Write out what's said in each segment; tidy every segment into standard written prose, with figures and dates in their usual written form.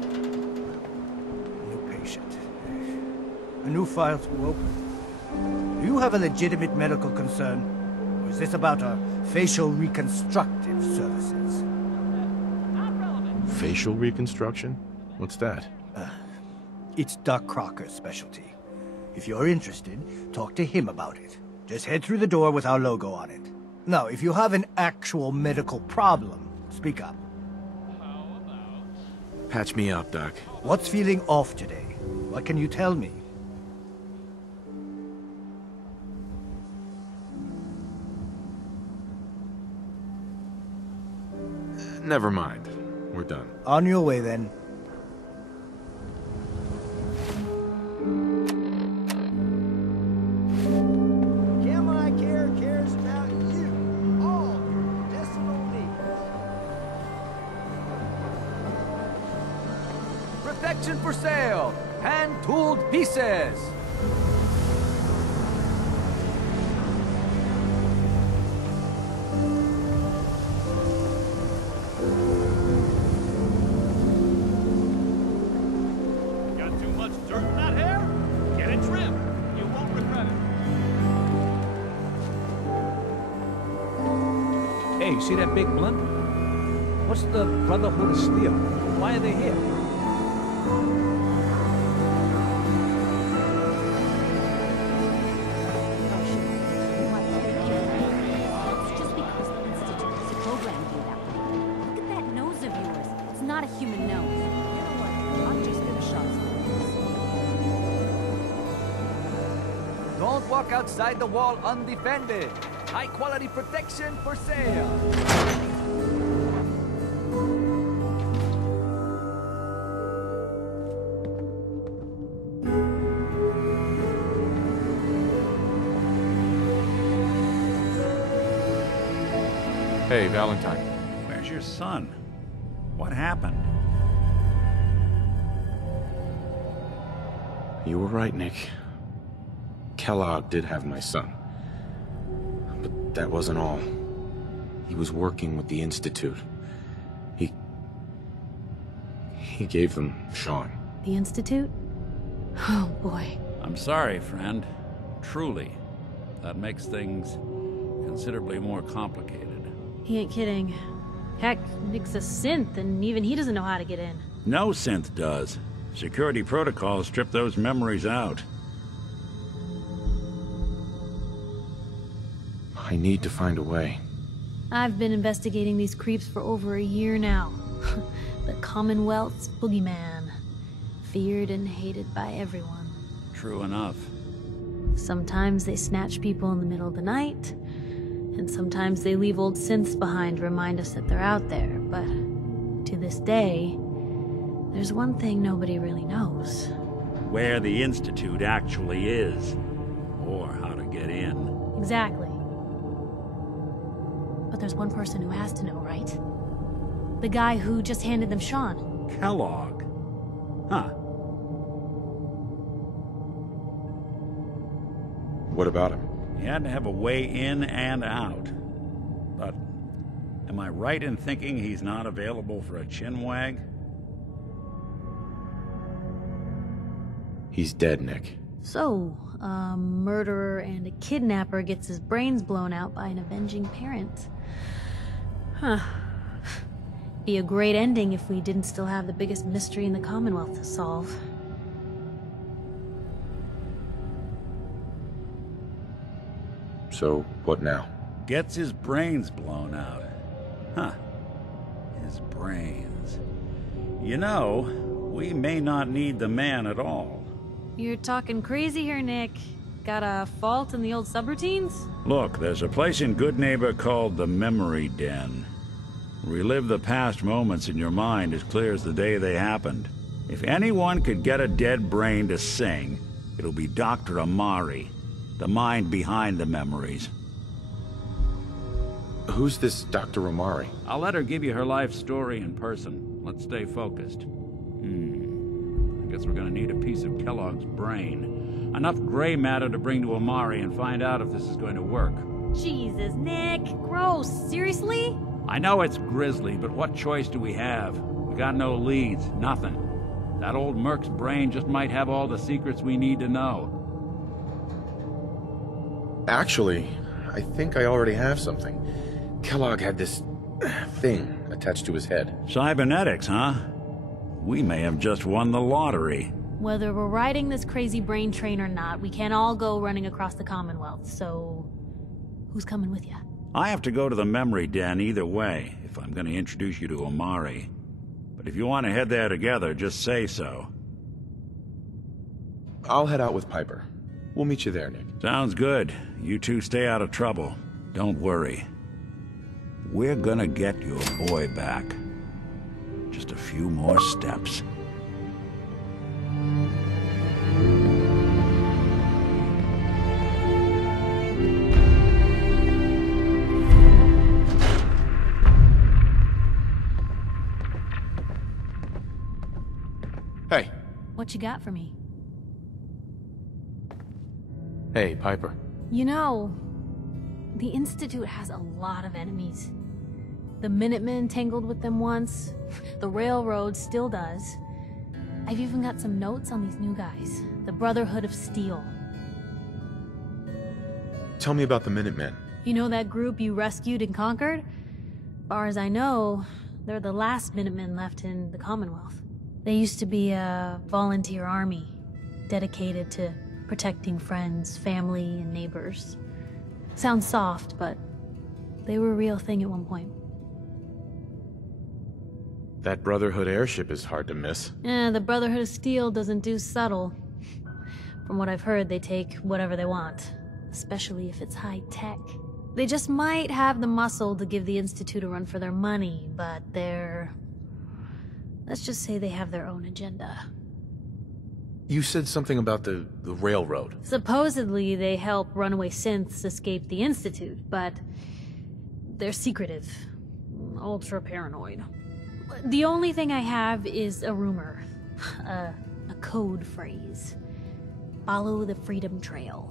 New patient. A new file to open. Do you have a legitimate medical concern? Or is this about our facial reconstructive services? Facial reconstruction? What's that? It's Doc Crocker's specialty. If you're interested, talk to him about it. Just head through the door with our logo on it. Now, if you have an actual medical problem, speak up. Patch me up, Doc. What's feeling off today? What can you tell me? Never mind. We're done. On your way, then. Camera Care cares about you. All your medicinal needs. Protection for sale! Hand-tooled pieces! Got too much dirt in that hair? Get it trimmed. You won't regret it. Hey, you see that big blimp? What's the Brotherhood of Steel? Why are they here? It's just because the Institute has programmed you that way. Look at that nose of yours. It's not a human nose. You know what? I'm just gonna shut some. Don't walk outside the wall undefended. High-quality protection for sale. Hey, Valentine. Where's your son? What happened? You were right, Nick. Kellogg did have my son. But that wasn't all. He was working with the Institute. He gave them Sean. The Institute? Oh, boy. I'm sorry, friend. Truly. That makes things considerably more complicated. He ain't kidding. Heck, Nick's a synth, and even he doesn't know how to get in. No synth does. Security protocols strip those memories out. I need to find a way. I've been investigating these creeps for over a year now. The Commonwealth's boogeyman. Feared and hated by everyone. True enough. Sometimes they snatch people in the middle of the night, and sometimes they leave old synths behind to remind us that they're out there, but to this day, there's one thing nobody really knows. Where the Institute actually is. Or how to get in. Exactly. But there's one person who has to know, right? The guy who just handed them Sean. Kellogg. Huh. What about him? He had to have a way in and out. But am I right in thinking he's not available for a chinwag? He's dead, Nick. So, a murderer and a kidnapper gets his brains blown out by an avenging parent. Huh. Be a great ending if we didn't still have the biggest mystery in the Commonwealth to solve. So, what now? Gets his brains blown out. Huh. His brains. You know, we may not need the man at all. You're talking crazy here, Nick. Got a fault in the old subroutines? Look, there's a place in Good Neighbor called the Memory Den. Relive the past moments in your mind as clear as the day they happened. If anyone could get a dead brain to sing, it'll be Dr. Amari, the mind behind the memories. Who's this Dr. Amari? I'll let her give you her life story in person. Let's stay focused. I guess we're gonna need a piece of Kellogg's brain. Enough gray matter to bring to Amari and find out if this is going to work. Jesus, Nick. Gross. Seriously? I know it's grisly, but what choice do we have? We got no leads, nothing. That old merc's brain just might have all the secrets we need to know. Actually, I think I already have something. Kellogg had this thing attached to his head. Cybernetics, huh? We may have just won the lottery. Whether we're riding this crazy brain train or not, we can't all go running across the Commonwealth, so... who's coming with you? I have to go to the memory den either way, if I'm going to introduce you to Omari. But if you want to head there together, just say so. I'll head out with Piper. We'll meet you there, Nick. Sounds good. You two stay out of trouble. Don't worry. We're gonna get your boy back. Just a few more steps. Hey. What you got for me? Hey, Piper. You know, the Institute has a lot of enemies. The Minutemen tangled with them once. The Railroad still does. I've even got some notes on these new guys. The Brotherhood of Steel. Tell me about the Minutemen. You know that group you rescued and conquered? Far as I know, they're the last Minutemen left in the Commonwealth. They used to be a volunteer army, dedicated to protecting friends, family, and neighbors. Sounds soft, but they were a real thing at one point. That Brotherhood airship is hard to miss. The Brotherhood of Steel doesn't do subtle. From what I've heard, they take whatever they want, especially if it's high tech. They just might have the muscle to give the Institute a run for their money, but let's just say they have their own agenda. You said something about the railroad. Supposedly, they help runaway synths escape the Institute, but they're secretive. Ultra paranoid. The only thing I have is a rumor. A code phrase. Follow the Freedom Trail.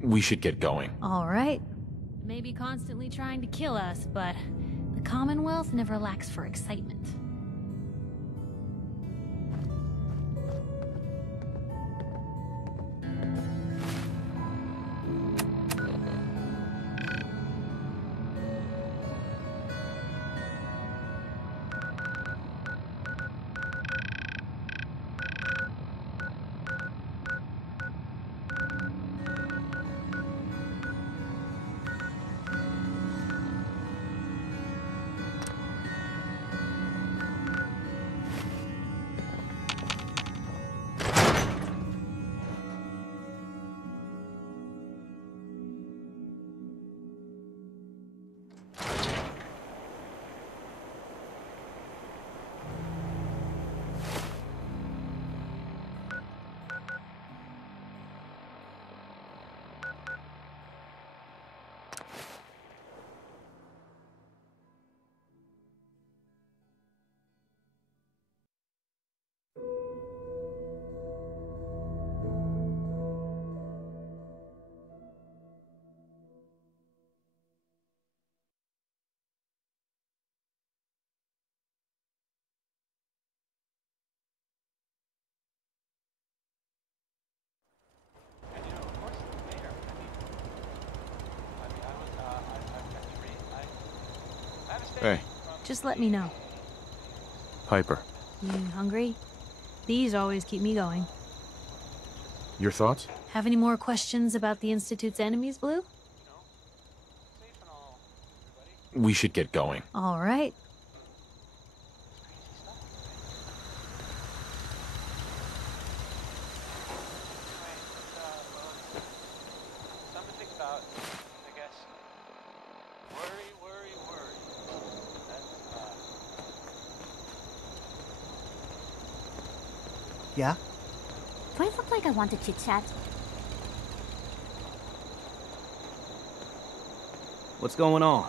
We should get going. All right. Maybe constantly trying to kill us, but the Commonwealth never lacks for excitement. Hey. Just let me know. Piper. You hungry? These always keep me going. Your thoughts? Have any more questions about the Institute's enemies, Blue? We should get going. All right. Yeah? Do I look like I want to chit-chat? What's going on?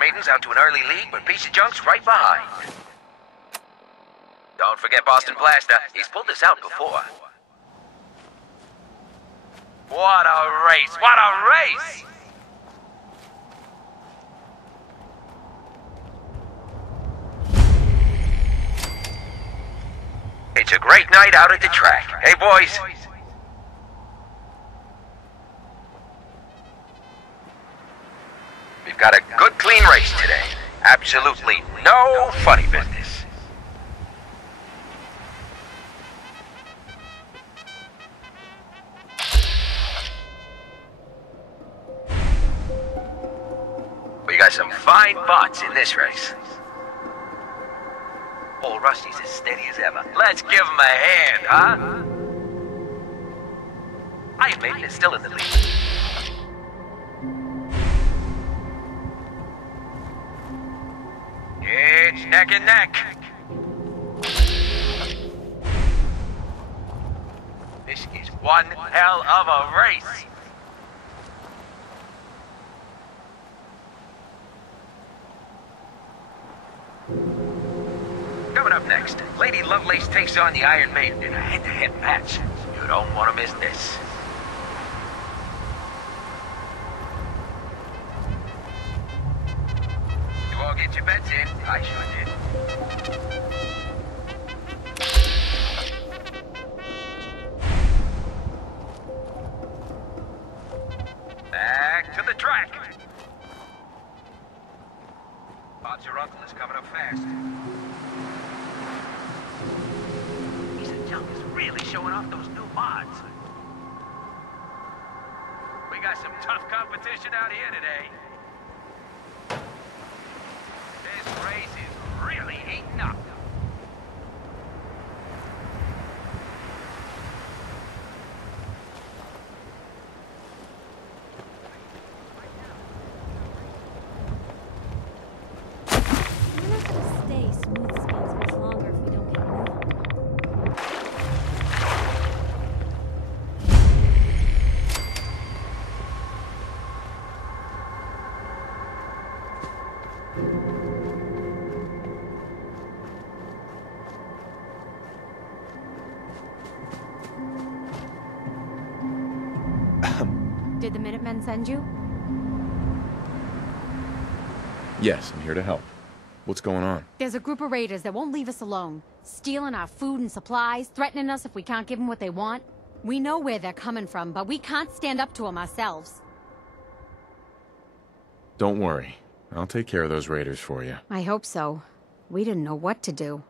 maidens out to an early lead, but piece of junk's right behind. Don't forget Boston Blaster. He's pulled this out before. What a race! What a race! It's a great night out at the track. Hey, boys. We've got a good, clean race today. Absolutely no funny business. We got some fine bots in this race. Old Rusty's as steady as ever. Let's give him a hand, huh? Iron Maiden is still in the lead. It's neck and neck. This is one hell of a race. Coming up next, Lady Lovelace takes on the Iron Maiden in a head-to-head match. You don't want to miss this. You all get your bets in? I sure did. Back to the track. Odds your uncle is coming up fast. Junk is really showing off those new mods. We got some tough competition out here today. This race is really heating up. We're not gonna stay smooth skins much longer if we don't get moving. Did the Minutemen send you? Yes, I'm here to help. What's going on? There's a group of raiders that won't leave us alone. Stealing our food and supplies, threatening us if we can't give them what they want. We know where they're coming from, but we can't stand up to them ourselves. Don't worry. I'll take care of those raiders for you. I hope so. We didn't know what to do.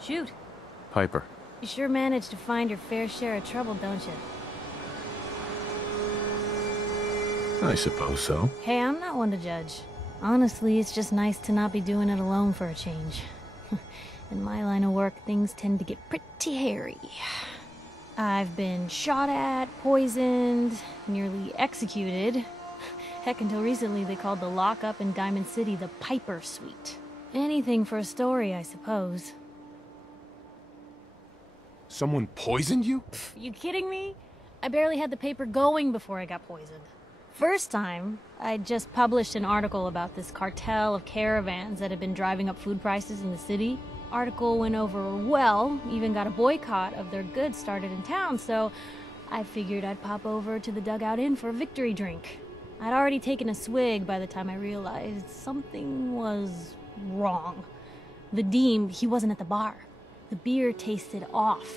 Shoot. Piper. You sure manage to find your fair share of trouble, don't you? I suppose so. Hey, I'm not one to judge. Honestly, it's just nice to not be doing it alone for a change. In my line of work, things tend to get pretty hairy. I've been shot at, poisoned, nearly executed. Heck, until recently they called the lockup in Diamond City the Piper Suite. Anything for a story, I suppose. Someone poisoned you? You kidding me? I barely had the paper going before I got poisoned. First time, I just published an article about this cartel of caravans that had been driving up food prices in the city. Article went over well, even got a boycott of their goods started in town, so I figured I'd pop over to the Dugout Inn for a victory drink. I'd already taken a swig by the time I realized something was wrong. The Deem, he wasn't at the bar. The beer tasted off,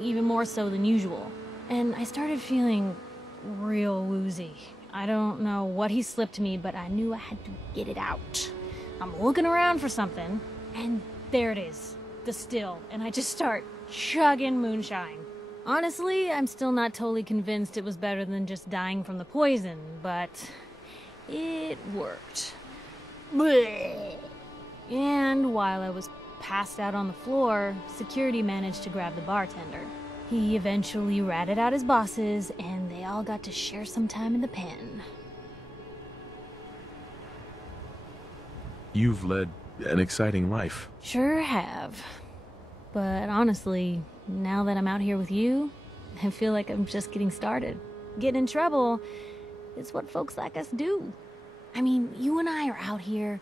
even more so than usual. And I started feeling real woozy. I don't know what he slipped me, but I knew I had to get it out. I'm looking around for something, and there it is, the still, and I just start chugging moonshine. Honestly, I'm still not totally convinced it was better than just dying from the poison, but it worked. Blech. And while I was passed out on the floor, security managed to grab the bartender. He eventually ratted out his bosses, and they all got to share some time in the pen. You've led an exciting life. Sure have. But honestly, now that I'm out here with you, I feel like I'm just getting started. Getting in trouble is what folks like us do. I mean, you and I are out here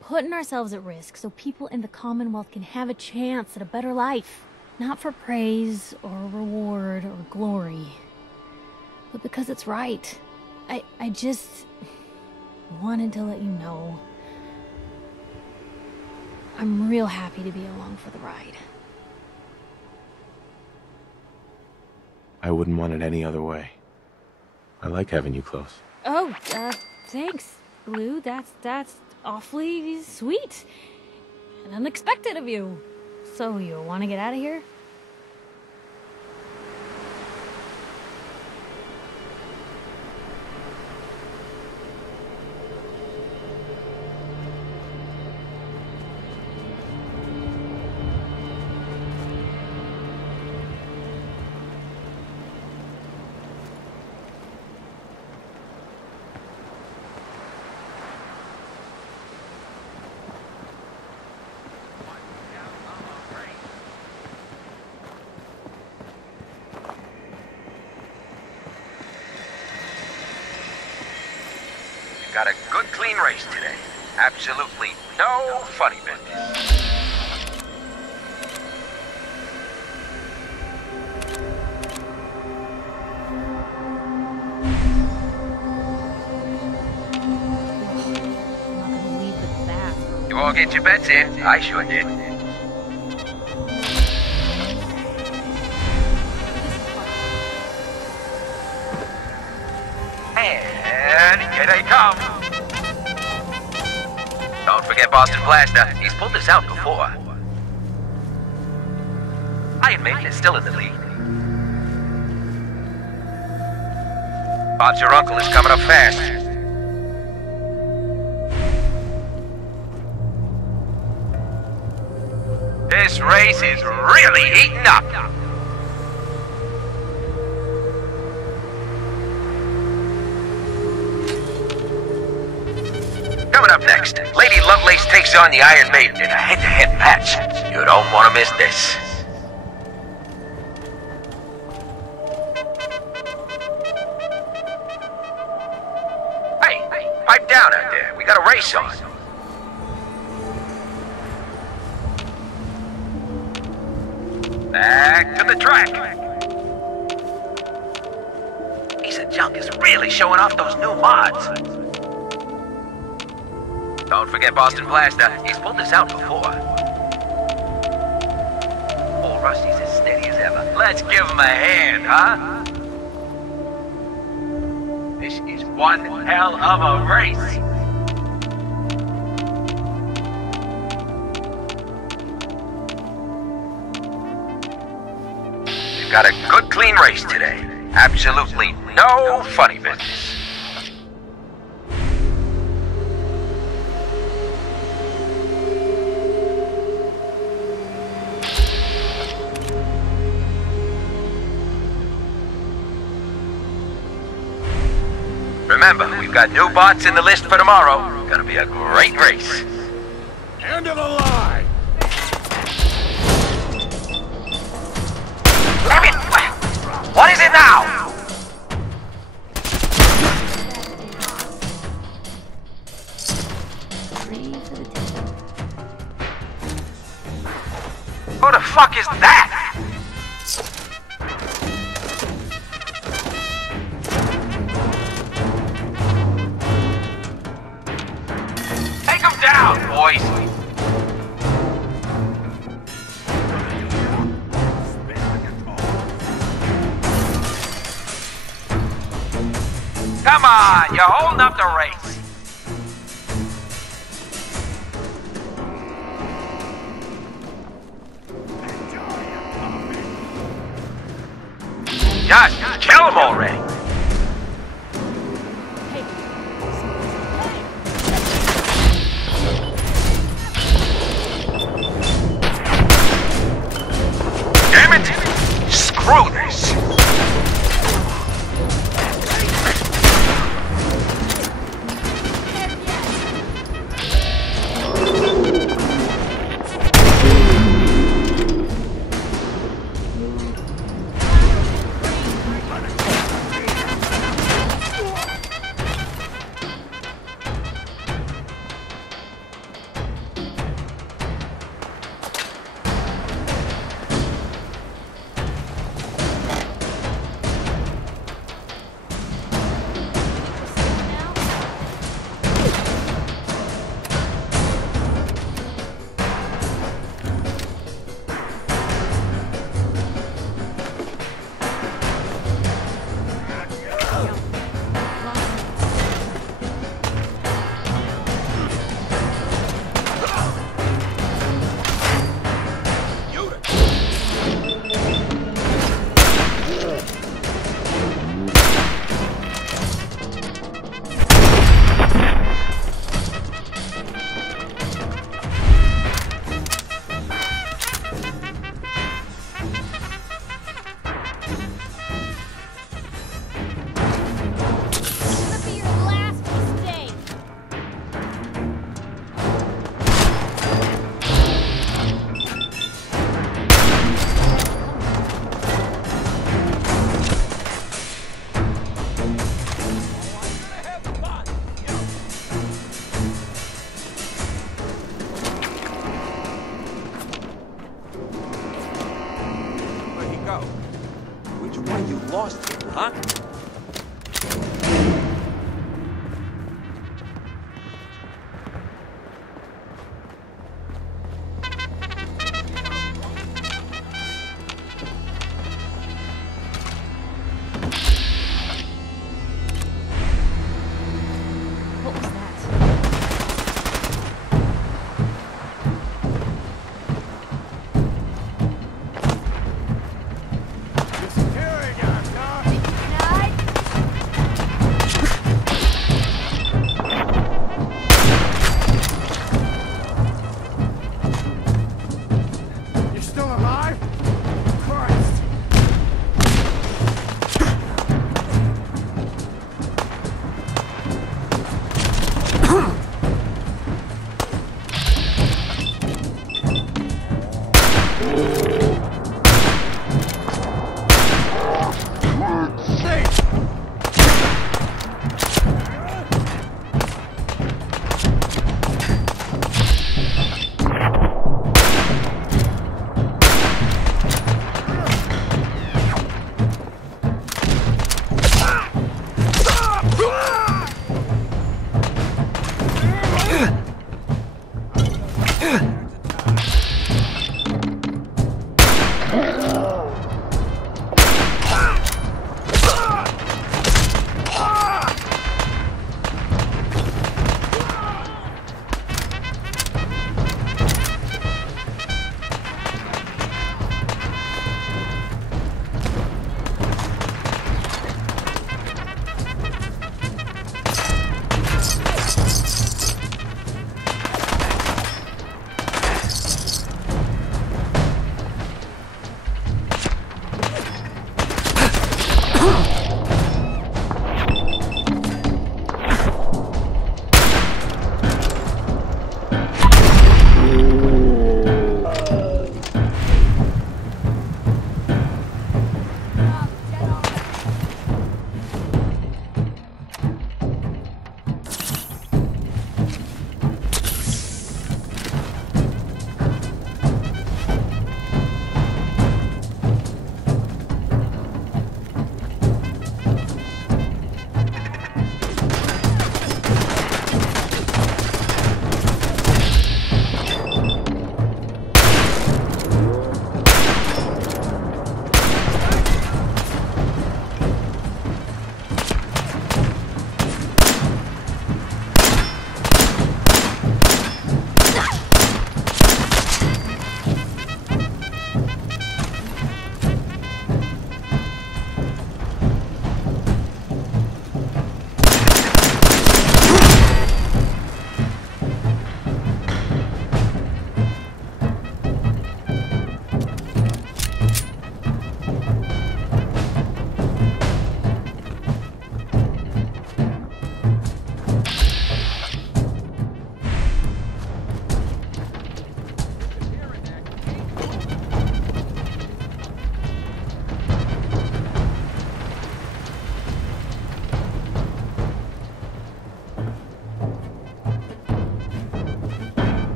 putting ourselves at risk so people in the Commonwealth can have a chance at a better life. Not for praise or reward or glory, but because it's right. I just wanted to let you know I'm real happy to be along for the ride. I wouldn't want it any other way. I like having you close. Oh, thanks, Blue. That's awfully sweet and unexpected of you. So you want to get out of here? Got a good clean race today. Absolutely no funny business. You all get your bets in? I sure did. And here they come. Don't forget Boston Blaster. He's pulled this out before. Iron Maiden is still in the lead. Bob's your uncle is coming up fast. This race is really heating up. Coming up next, Lady Lovelace takes on the Iron Maiden in a head-to-head match. You don't want to miss this. Hey, pipe down out there. We got a race on. Back to the track. Piece of junk is really showing off those new mods. Don't forget Boston Blaster. He's pulled this out before. Old Rusty's as steady as ever. Let's give him a hand, huh? This is one hell of a race. We've got a good clean race today. Absolutely no funny business. Remember, we've got new bots in the list for tomorrow. Gonna be a great race. End of the line! Damn it! What is it now? Who the fuck is that? Take him down, boys! Come on, you're holding up the race. Just kill him already. Damn it! Screw this! lost here, huh? What was that? You're still alive? Christ!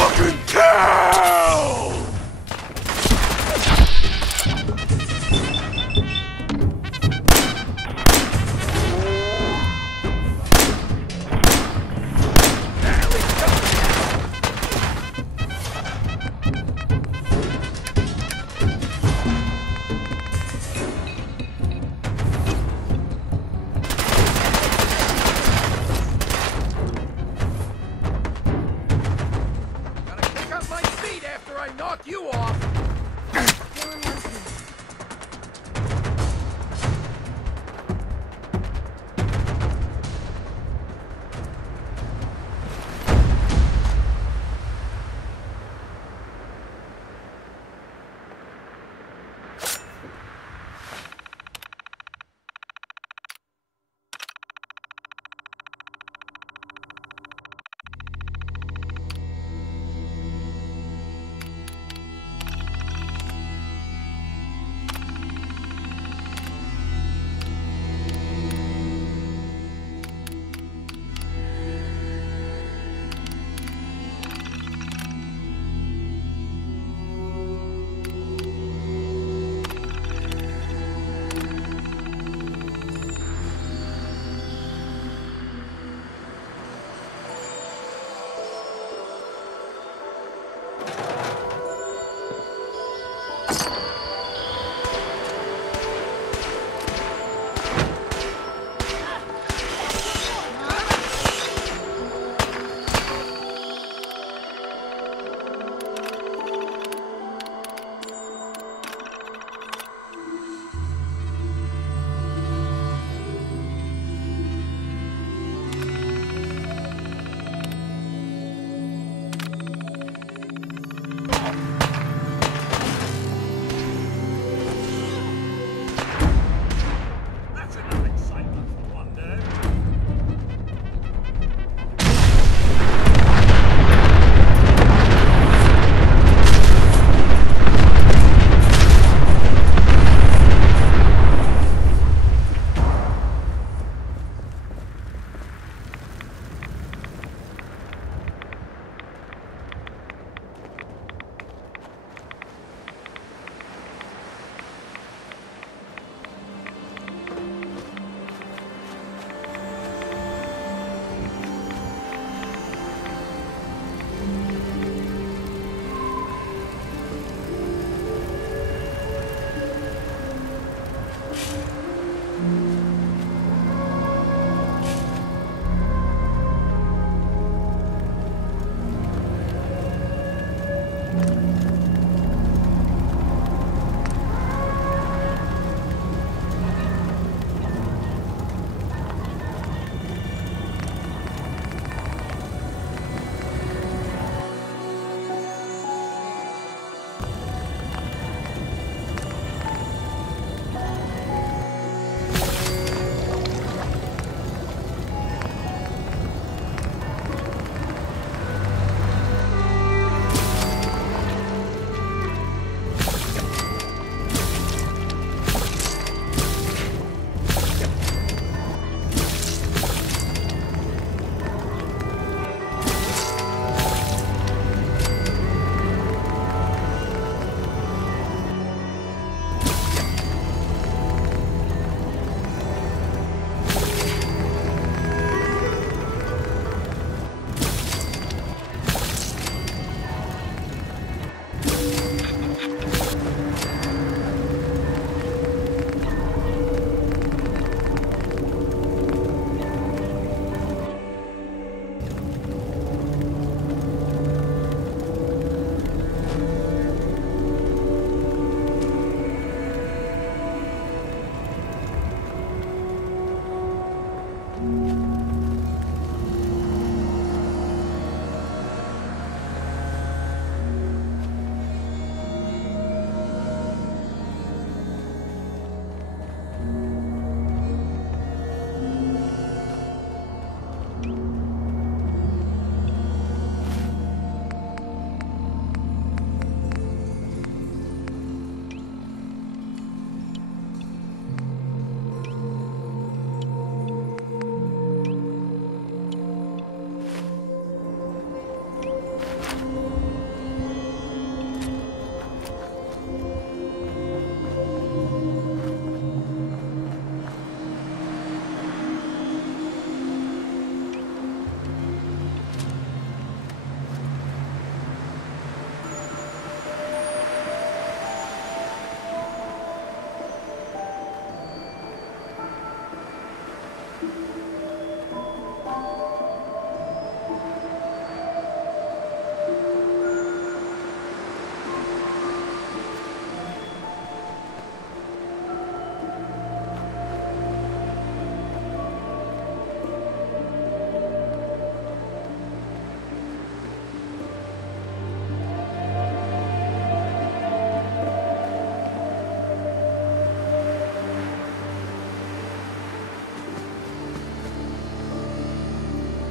Fucking kill!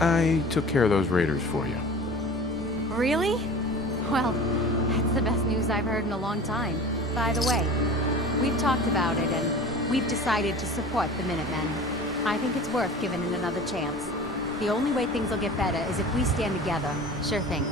I took care of those raiders for you. Really? Well, that's the best news I've heard in a long time. By the way, we've talked about it and we've decided to support the Minutemen. I think it's worth giving it another chance. The only way things will get better is if we stand together. Sure thing.